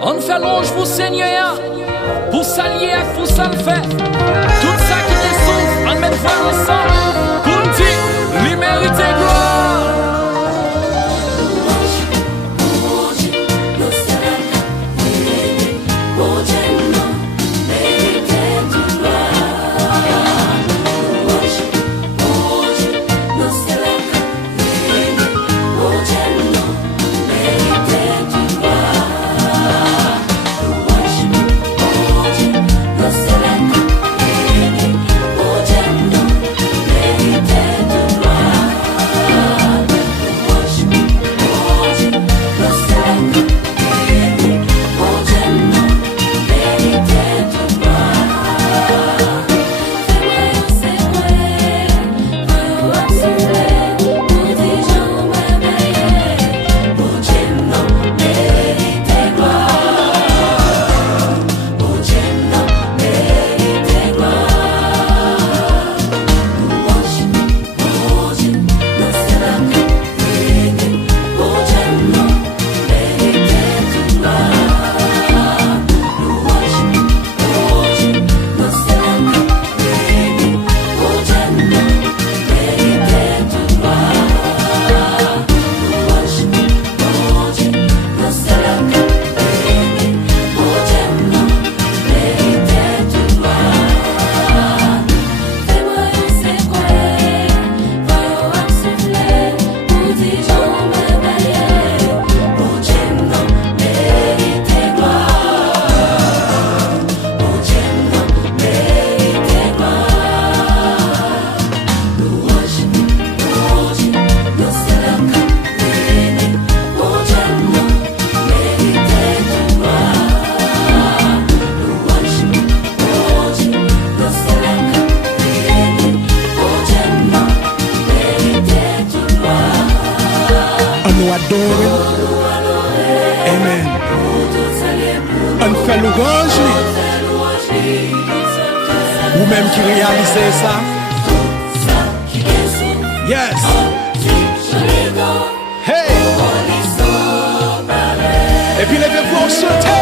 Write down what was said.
On fait longe pour Seigneur, pour s'allier et pour ça le fait. Tout ça qui est souffre, on met frère ensemble. Pour nous dire, lui mérite gloire. Nous adorons. Amen. On fait louange. Ou même qui réalisez ça. Yes. Hey. Et puis levez-vous en sauter.